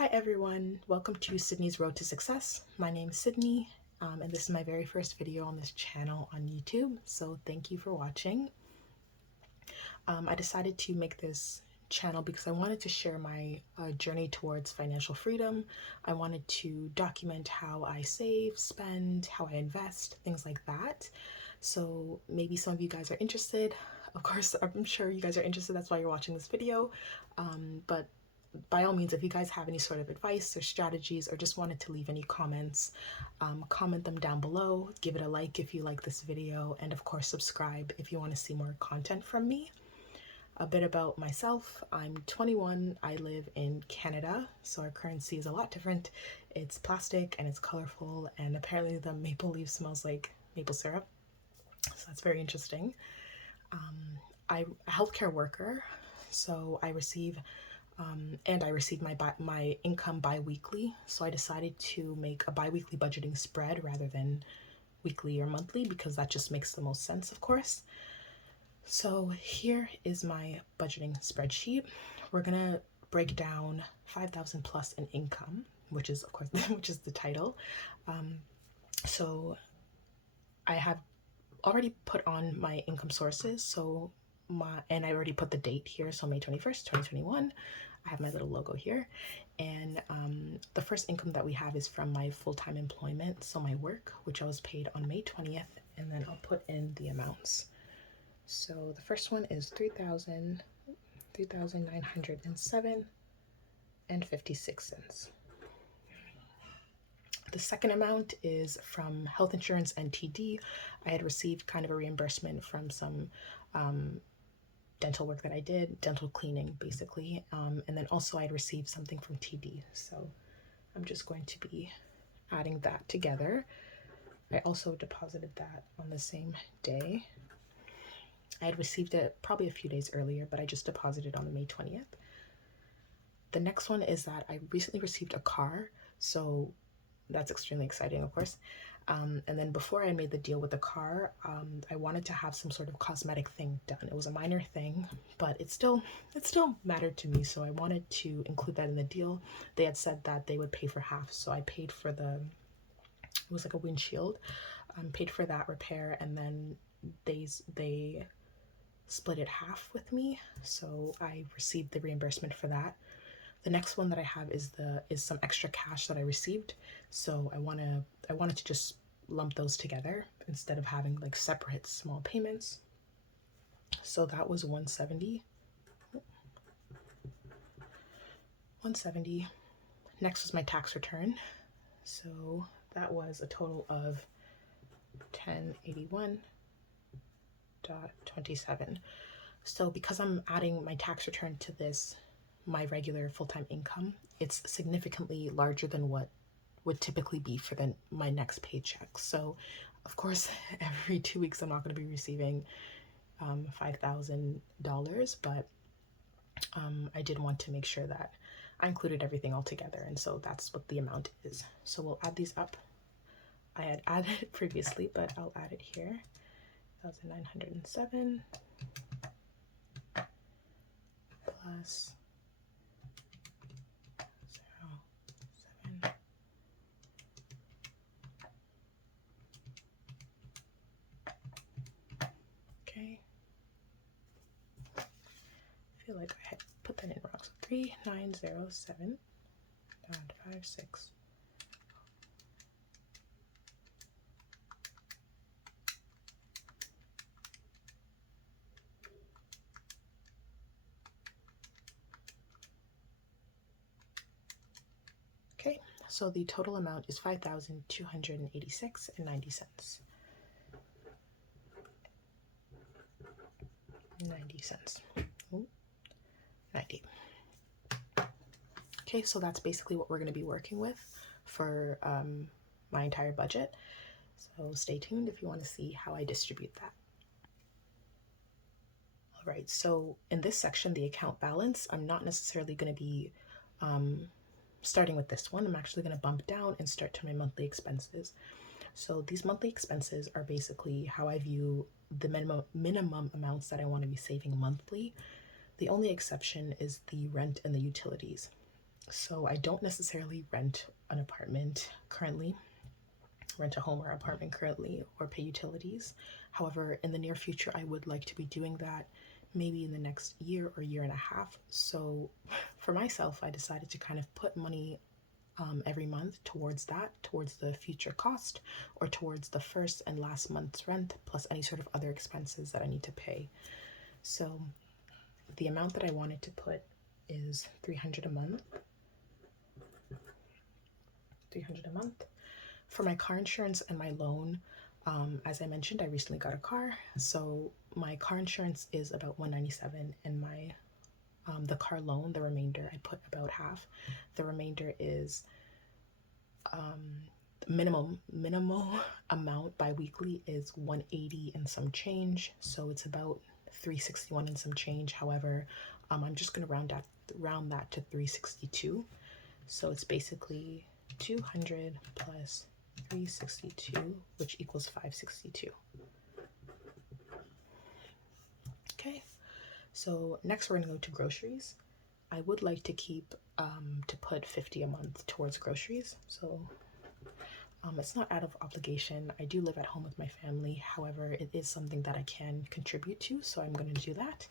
Hi everyone, welcome to Sydney's Road to Success. My name is Sydney, and this is my very first video on this channel on YouTube, so thank you for watching. I decided to make this channel because I wanted to share my journey towards financial freedom. I wanted to document how I save, spend, how I invest, things like that. So maybe some of you guys are interested. Of course, I'm sure you guys are interested, that's why you're watching this video. But by all means, if you guys have any sort of advice or strategies or just wanted to leave any comments, comment them down below. Give it a like if you like this video, and of course subscribe if you want to see more content from me. A bit about myself: I'm 21, I live in Canada, so our currency is a lot different. It's plastic and it's colorful, and apparently the maple leaf smells like maple syrup, so that's very interesting. I'm a healthcare worker, so I receive my income bi-weekly. So I decided to make a bi-weekly budgeting spread rather than weekly or monthly because that just makes the most sense, of course. So here is my budgeting spreadsheet. We're gonna break down 5,000 plus in income, which is of course which is the title. So I have already put on my income sources. So and I already put the date here, so May 21st, 2021. I have my little logo here. And the first income that we have is from my full-time employment, so my work, which I was paid on May 20th, and then I'll put in the amounts. So the first one is 3,907 and 56 cents. The second amount is from health insurance and TD. I had received kind of a reimbursement from some dental work that I did, dental cleaning basically, and then also I had received something from TD, so I'm just going to be adding that together. I also deposited that on the same day. I had received it probably a few days earlier, but I just deposited on the May 20th. The next one is that I recently received a car, so that's extremely exciting, of course. And then before I made the deal with the car, I wanted to have some sort of cosmetic thing done. It was a minor thing, but it still mattered to me, so I wanted to include that in the deal. They had said that they would pay for half, so I paid for it was like a windshield, paid for that repair, and then they split it half with me, so I received the reimbursement for that. The next one that I have is some extra cash that I received, so I wanted to just lump those together instead of having like separate small payments. So that was 170. Next was my tax return, so that was a total of 1081.27. So because I'm adding my tax return to this, my regular full-time income, it's significantly larger than what would typically be for my next paycheck. So of course, every 2 weeks I'm not going to be receiving $5,000, but I did want to make sure that I included everything all together, and so that's what the amount is. So we'll add these up. I had added it previously, but I'll add it here. 1,907 plus 0.7. Okay. I feel like I had put that in wrong. So 3,907.56. Okay, so the total amount is 5,286.90 cents. 90 cents. Ooh, 90. Okay, so that's basically what we're going to be working with for my entire budget. So stay tuned if you want to see how I distribute that. All right, so in this section, the account balance, I'm not necessarily going to be starting with this one. I'm actually going to bump down and start to my monthly expenses. So these monthly expenses are basically how I view the minimum amounts that I want to be saving monthly. The only exception is the rent and the utilities. So I don't necessarily rent an apartment currently, rent a home or apartment currently, or pay utilities. However, in the near future, I would like to be doing that maybe in the next year or year and a half. So for myself, I decided to kind of put money every month towards that, towards the future cost, or towards the first and last month's rent, plus any sort of other expenses that I need to pay. So the amount that I wanted to put is 300 a month. 300 a month. For my car insurance and my loan, as I mentioned, I recently got a car, so my car insurance is about 197, and my the car loan, the remainder, I put about half. The remainder is minimal amount biweekly is 180 and some change, so it's about 361 and some change. However, I'm just gonna round that to 362. So it's basically 200 plus 362, which equals 562. Okay, so next we're gonna go to groceries. I would like to keep to put 50 a month towards groceries. So it's not out of obligation. I do live at home with my family. However, it is something that I can contribute to, so I'm going to do that.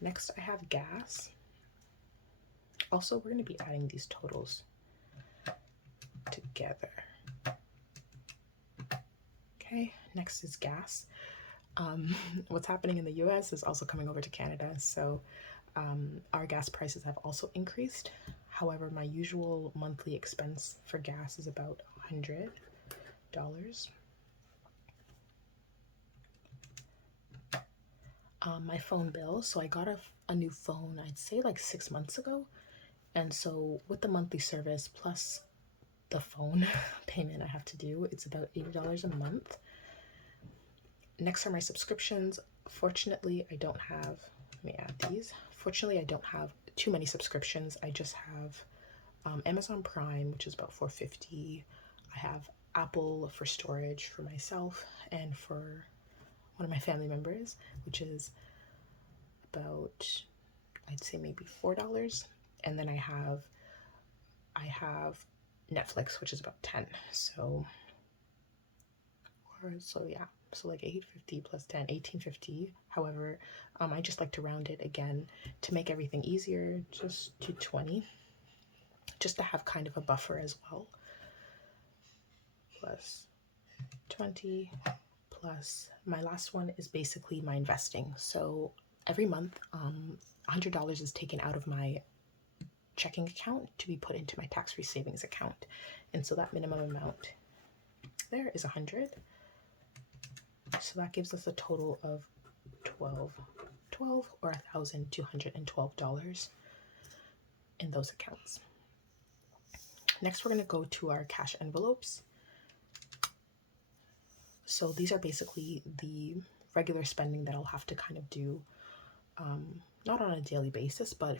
Next, I have gas. Also, we're going to be adding these totals together. Okay, next is gas. What's happening in the US is also coming over to Canada, so our gas prices have also increased. However, my usual monthly expense for gas is about $100. My phone bill. So I got a new phone, I'd say like 6 months ago. And so with the monthly service plus the phone payment I have to do, it's about $80 a month. Next are my subscriptions. Fortunately, I don't have, let me add these. Fortunately, I don't have too many subscriptions. I just have Amazon Prime, which is about $4.50. I have Apple for storage for myself and for one of my family members, which is about, I'd say maybe $4. And then I have Netflix, which is about 10. So yeah, so like 850 plus 10, 1850. However, I just like to round it again to make everything easier, just to 20, just to have kind of a buffer as well. Plus 20 plus my last one is basically my investing. So every month, $100 is taken out of my checking account to be put into my tax-free savings account, and so that minimum amount there is 100. So that gives us a total of 12 or $1,212 in those accounts. Next, we're going to go to our cash envelopes. So these are basically the regular spending that I'll have to kind of do, not on a daily basis, but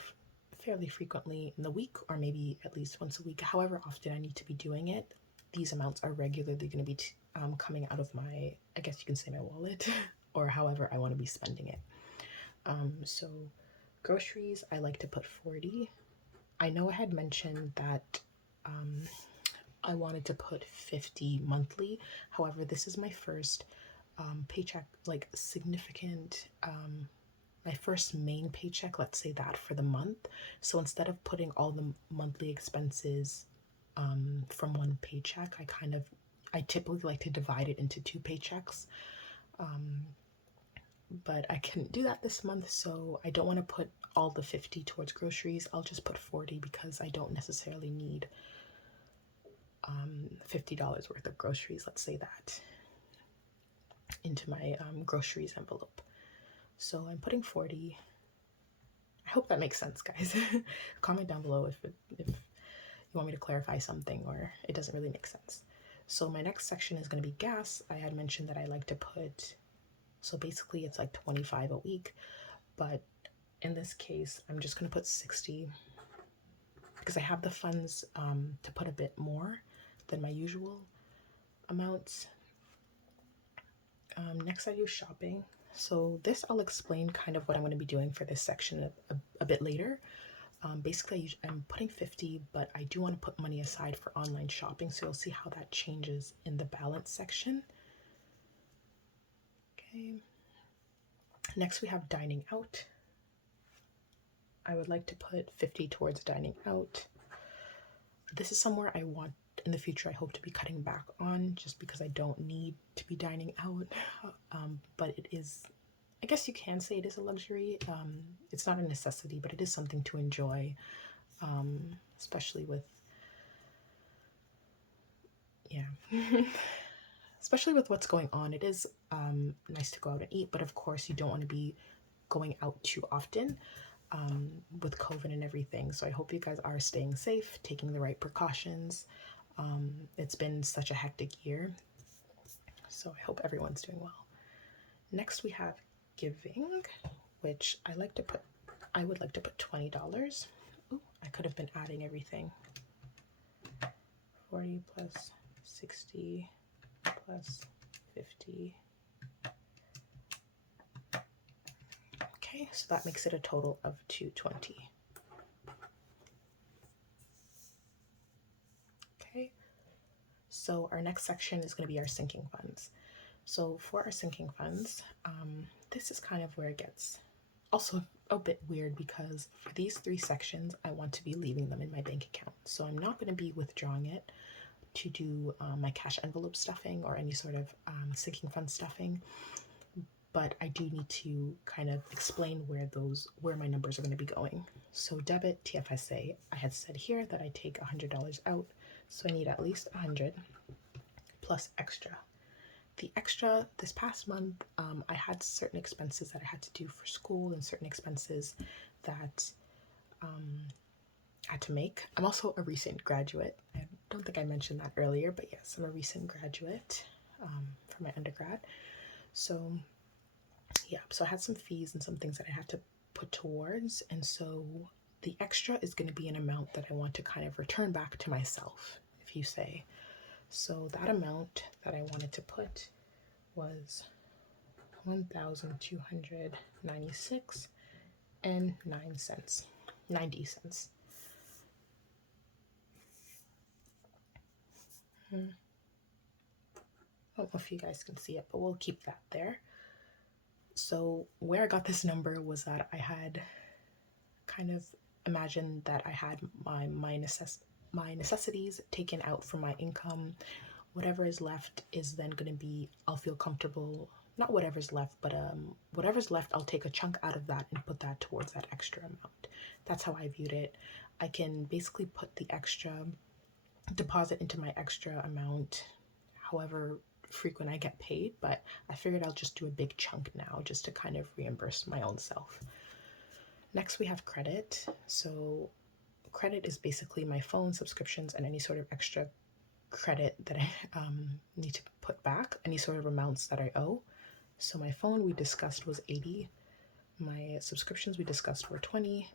fairly frequently in the week, or maybe at least once a week. However often I need to be doing it, these amounts are regularly going to be coming out of my, I guess you can say, my wallet, or however I want to be spending it. So groceries, I like to put 40. I know I had mentioned that I wanted to put 50 monthly. However, this is my first paycheck, like significant, my first main paycheck, let's say that, for the month. So instead of putting all the monthly expenses from one paycheck, I typically like to divide it into two paychecks. But I couldn't do that this month, so I don't want to put all the 50 towards groceries. I'll just put 40 because I don't necessarily need $50 worth of groceries, let's say that, into my groceries envelope. So I'm putting 40. I hope that makes sense, guys. Comment down below if you want me to clarify something or it doesn't really make sense. So my next section is going to be gas. I had mentioned that I like to put, so basically it's like 25 a week, but in this case, I'm just going to put 60 because I have the funds to put a bit more than my usual amounts. Next, I do shopping. So this I'll explain kind of what I'm going to be doing for this section a bit later. Basically, I'm putting 50, but I do want to put money aside for online shopping, so you'll see how that changes in the balance section. Okay. Next, we have dining out. I would like to put 50 towards dining out. This is somewhere I want in the future, I hope to be cutting back on, just because I don't need to be dining out. But it is, I guess you can say it is a luxury. It's not a necessity, but it is something to enjoy, especially with, yeah. Especially with what's going on. It is nice to go out and eat, but of course you don't want to be going out too often with COVID and everything. So I hope you guys are staying safe, taking the right precautions. It's been such a hectic year, so I hope everyone's doing well. Next we have giving, which I would like to put $20. Ooh, I could have been adding everything. 40 plus 60 plus 50. Okay, so that makes it a total of $220. Okay, so our next section is going to be our sinking funds. So for our sinking funds, this is kind of where it gets also a bit weird, because for these 3 sections, I want to be leaving them in my bank account. So I'm not going to be withdrawing it to do my cash envelope stuffing or any sort of sinking fund stuffing. But I do need to kind of explain where my numbers are going to be going. So debit, TFSA, I had said here that I take $100 out, so I need at least 100 plus extra. The extra, this past month, I had certain expenses that I had to do for school and certain expenses that I had to make. I'm also a recent graduate. I don't think I mentioned that earlier, but yes, I'm a recent graduate for my undergrad. So yeah, so I had some fees and some things that I had to put towards, and so the extra is going to be an amount that I want to kind of return back to myself, if you say. So that amount that I wanted to put was 1,296 and 9 cents, 90 cents. I don't know if you guys can see it, but we'll keep that there. So where I got this number was that I had kind of imagined that I had my necessities taken out from my income. Whatever is left is then going to be, I'll feel comfortable, not whatever's left, but whatever's left, I'll take a chunk out of that and put that towards that extra amount. That's how I viewed it. I can basically put the extra deposit into my extra amount however frequent I get paid, but I figured I'll just do a big chunk now just to kind of reimburse my own self. Next we have credit. So credit is basically my phone subscriptions and any sort of extra credit that I need to put back, any sort of amounts that I owe. So my phone we discussed was 80, my subscriptions we discussed were 20,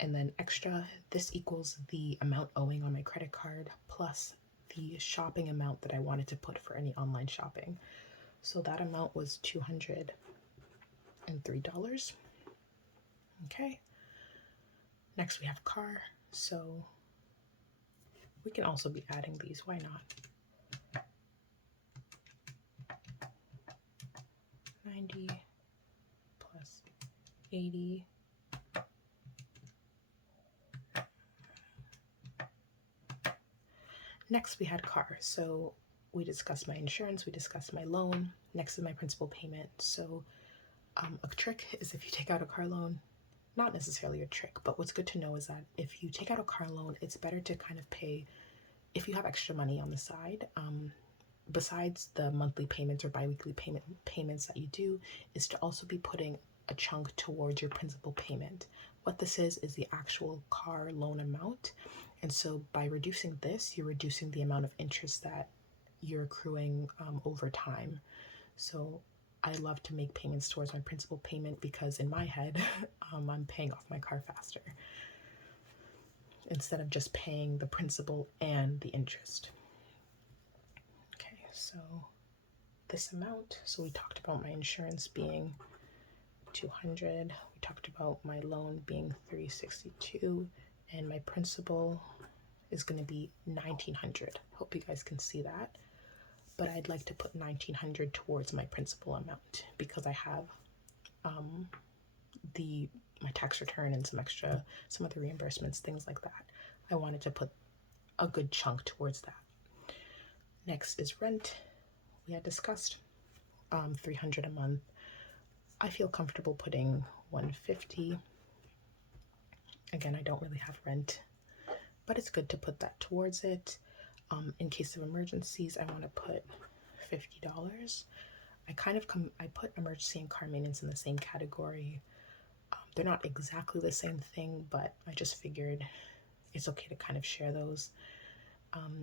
and then extra, this equals the amount owing on my credit card plus the shopping amount that I wanted to put for any online shopping. So that amount was $203. Okay. Next we have car. So we can also be adding these, why not? 90 plus 80. Next we had car. So we discussed my insurance, we discussed my loan. Next is my principal payment. So a trick is if you take out a car loan, not necessarily a trick, but what's good to know is that if you take out a car loan, it's better to kind of pay, if you have extra money on the side, besides the monthly payments or biweekly payments that you do, is to also be putting a chunk towards your principal payment. What this is the actual car loan amount. And so by reducing this, you're reducing the amount of interest that you're accruing over time. So I love to make payments towards my principal payment because in my head, I'm paying off my car faster instead of just paying the principal and the interest. Okay, so this amount, so we talked about my insurance being 200, we talked about my loan being 362, and my principal is going to be $1,900. Hope you guys can see that. But I'd like to put $1,900 towards my principal amount because I have my tax return and some other reimbursements, things like that. I wanted to put a good chunk towards that. Next is rent. We had discussed $300 a month. I feel comfortable putting $150. Again, I don't really have rent, but it's good to put that towards it. In case of emergencies, I want to put $50. I put emergency and car maintenance in the same category. They're not exactly the same thing, but I just figured it's okay to kind of share those.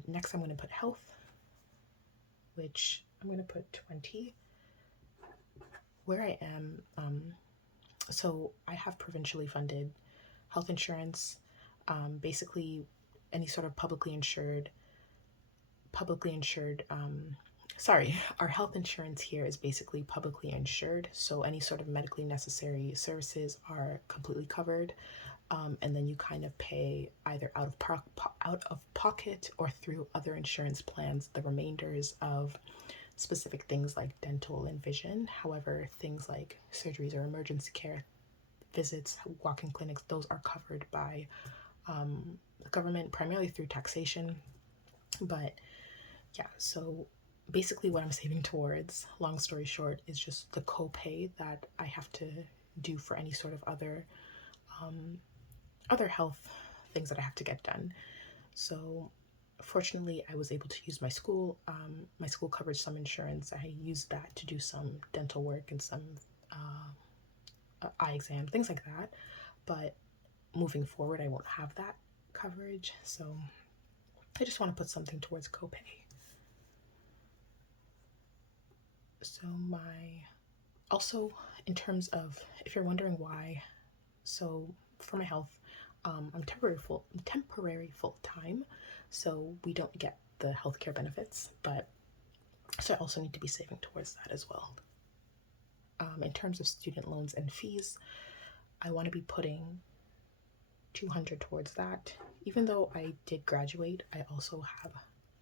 Next, I'm going to put health, which I'm going to put 20. Where I am, so I have provincially funded health insurance, basically any sort of publicly insured, our health insurance here is basically publicly insured, so any sort of medically necessary services are completely covered, and then you kind of pay either out of pocket or through other insurance plans the remainders of specific things like dental and vision. However, things like surgeries or emergency care visits, walk-in clinics, those are covered by the government primarily through taxation. But yeah, so basically what I'm saving towards, long story short, is just the copay that I have to do for any sort of other health things that I have to get done. So fortunately, I was able to use my school. My school covered some insurance. I used that to do some dental work and some eye exam, things like that. But moving forward, I won't have that coverage. So I just want to put something towards copay. So also in terms of, if you're wondering why, so for my health, I'm temporary full-time, so we don't get the healthcare benefits, but so I also need to be saving towards that as well. In terms of student loans and fees, I want to be putting $200 towards that. Even though I did graduate, I also have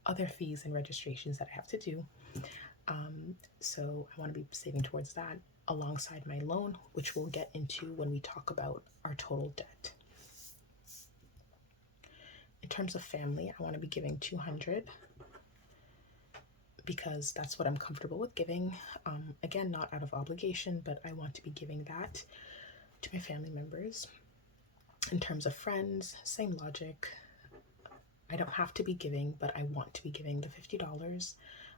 other fees and registrations that I have to do. So I want to be saving towards that alongside my loan, which we'll get into when we talk about our total debt. In terms of family, I want to be giving $200 because that's what I'm comfortable with giving. Again, not out of obligation, but I want to be giving that to my family members. In terms of friends, same logic. I don't have to be giving, but I want to be giving the $50.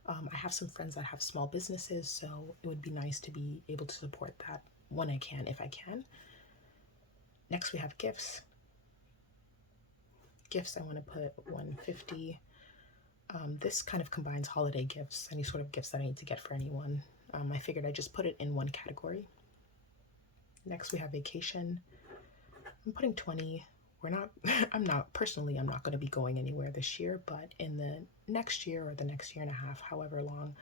I have some friends that have small businesses, so it would be nice to be able to support that when I can, if I can. Next, we have gifts. Gifts, I want to put $150. This kind of combines holiday gifts, any sort of gifts that I need to get for anyone. I figured I'd just put it in one category. Next, we have vacation. I'm putting 20. I'm not going to be going anywhere this year, but in the next year or the next year and a half, however long,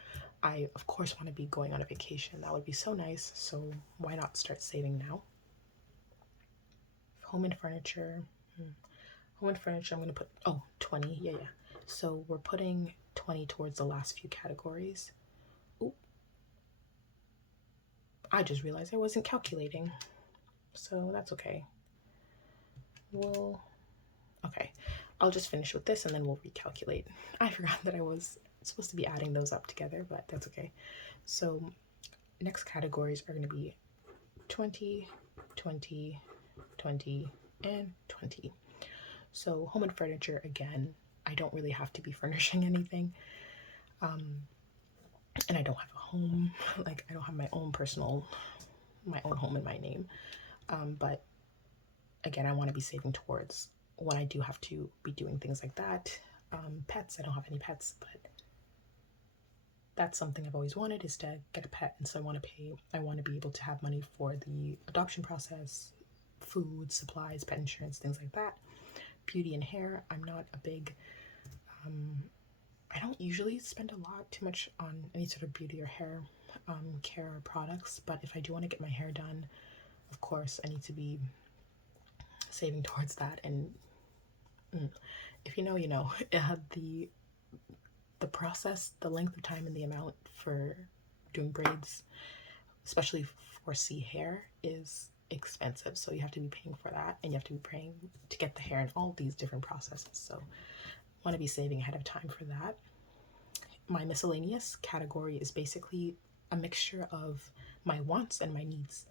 I of course want to be going on a vacation. That would be so nice. So why not start saving now? Home and furniture. I'm going to put 20. Yeah. So we're putting 20 towards the last few categories. Ooh. I just realized I wasn't calculating. So that's okay. Okay, I'll just finish with this and then we'll recalculate. I forgot that I was supposed to be adding those up together, but that's okay. So next categories are going to be 20, 20, 20, and 20. So home and furniture, again, I don't really have to be furnishing anything. And I don't have a home. Like, I don't have my own home in my name. But again, I want to be saving towards when I do have to be doing things like that. Pets, I don't have any pets, but that's something I've always wanted, is to get a pet. And so I want to be able to have money for the adoption process, food, supplies, pet insurance, things like that. Beauty and hair, I'm not a big, I don't usually spend too much on any sort of beauty or hair care products, but if I do want to get my hair done, of course, I need to be saving towards that and If you know, you know. The process, the length of time and the amount for doing braids, especially 4C hair, is expensive. So you have to be paying for that, and you have to be paying to get the hair and all these different processes. So I want to be saving ahead of time for that. My miscellaneous category is basically a mixture of my wants and my needs.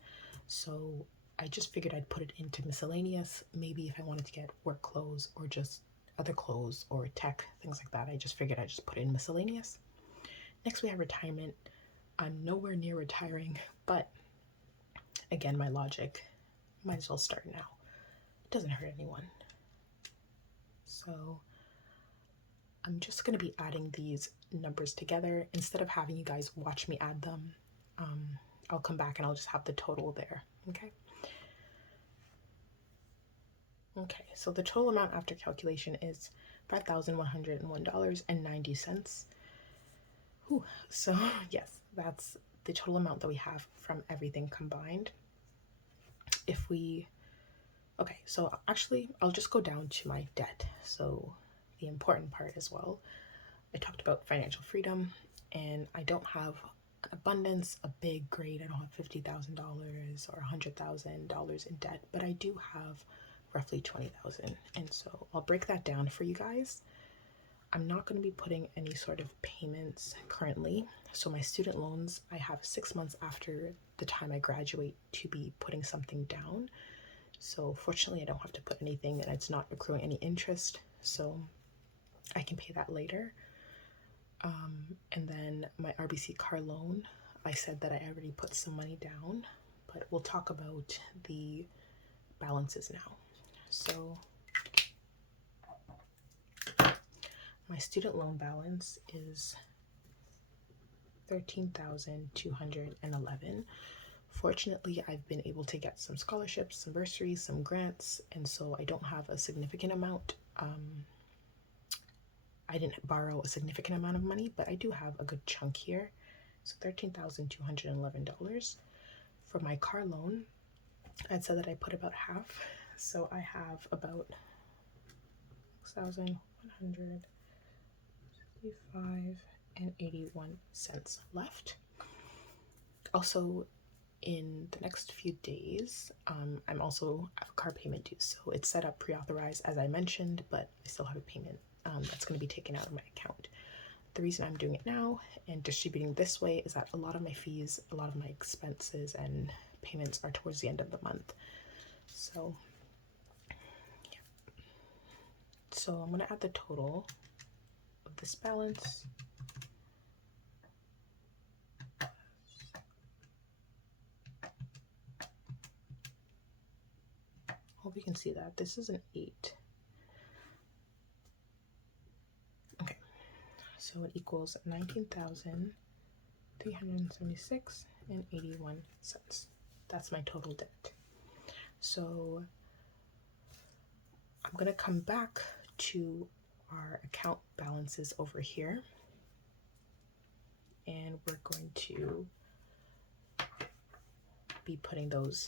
So I just figured I'd put it into miscellaneous. Maybe if I wanted to get work clothes or just other clothes or tech, things like that, I just figured I'd just put it in miscellaneous. Next, we have retirement. I'm nowhere near retiring, but again, my logic, might as well start now. It doesn't hurt anyone. So I'm just going to be adding these numbers together. Instead of having you guys watch me add them, I'll come back and I'll just have the total there, okay? Okay, so the total amount after calculation is $5,101.90. So yes, that's the total amount that we have from everything combined. Okay, so actually I'll just go down to my debt. So the important part as well. I talked about financial freedom, and I don't have an abundance, a big grade. I don't have $50,000 or $100,000 in debt, but I do have roughly 20,000. And so I'll break that down for you guys. I'm not going to be putting any sort of payments currently. So my student loans, I have 6 months after the time I graduate to be putting something down. So fortunately, I don't have to put anything, and it's not accruing any interest. So I can pay that later. And then my RBC car loan, I said that I already put some money down, but we'll talk about the balances now. So my student loan balance is $13,211. Fortunately, I've been able to get some scholarships, some bursaries, some grants, and so I don't have a significant amount. I didn't borrow a significant amount of money, but I do have a good chunk here. So $13,211. For my car loan, I'd said that I put about half. So I have about 6,165 and 81 cents left. Also, in the next few days, I'm also have a car payment due. So it's set up pre-authorized as I mentioned, but I still have a payment that's going to be taken out of my account. The reason I'm doing it now and distributing this way is that a lot of my fees, a lot of my expenses and payments are towards the end of the month. So, yeah. So I'm going to add the total of this balance. Hope you can see that. This is an 8. Okay, so it equals 19,376 and 81 cents. That's my total debt. So I'm gonna come back to our account balances over here, and we're going to be putting those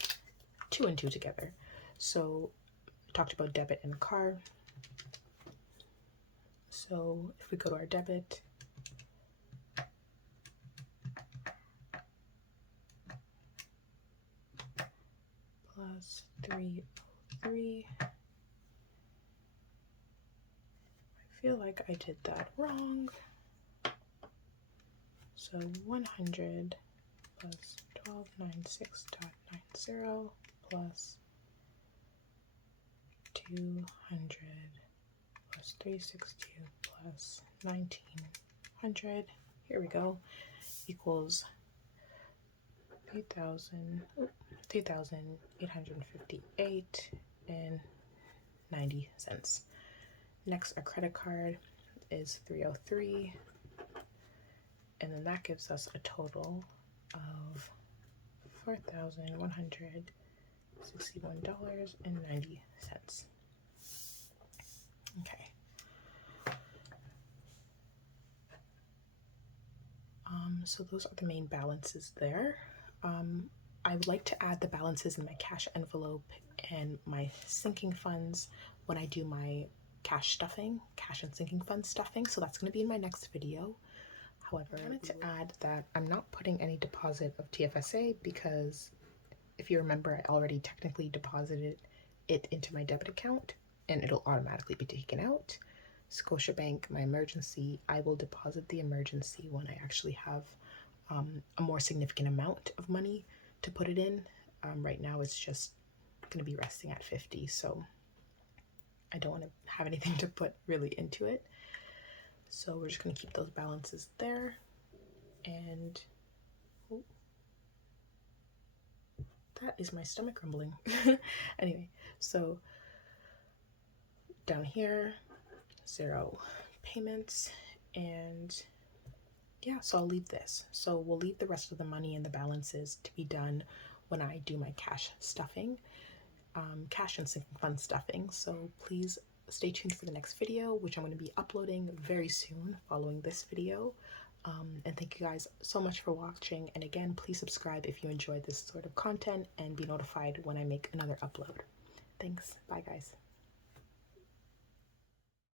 2 and 2 together. So I talked about debit and car. So if we go to our debit, plus 303. I feel like I did that wrong. So 100 plus 1296.90 plus 200 plus 362 plus 1900. Here we go. Equals 3,858 and 90 cents. Next, our credit card is 303, and then that gives us a total of $4,161.90. Okay. So those are the main balances there. I would like to add the balances in my cash envelope and my sinking funds when I do my cash stuffing, cash and sinking fund stuffing. So that's going to be in my next video. However, I wanted to add that I'm not putting any deposit of TFSA because if you remember, I already technically deposited it into my debit account and it'll automatically be taken out. Scotiabank, my emergency, I will deposit the emergency when I actually have a more significant amount of money to put it in. Right now it's just going to be resting at 50, so I don't want to have anything to put really into it. So we're just going to keep those balances there. And oh, that is my stomach rumbling. Anyway, so down here, 0 payments, and yeah, so I'll leave this. So we'll leave the rest of the money and the balances to be done when I do my cash stuffing, cash and sinking fund stuffing. So please stay tuned for the next video, which I'm going to be uploading very soon following this video. And thank you guys so much for watching. And again, please subscribe if you enjoyed this sort of content and be notified when I make another upload. Thanks. Bye, guys.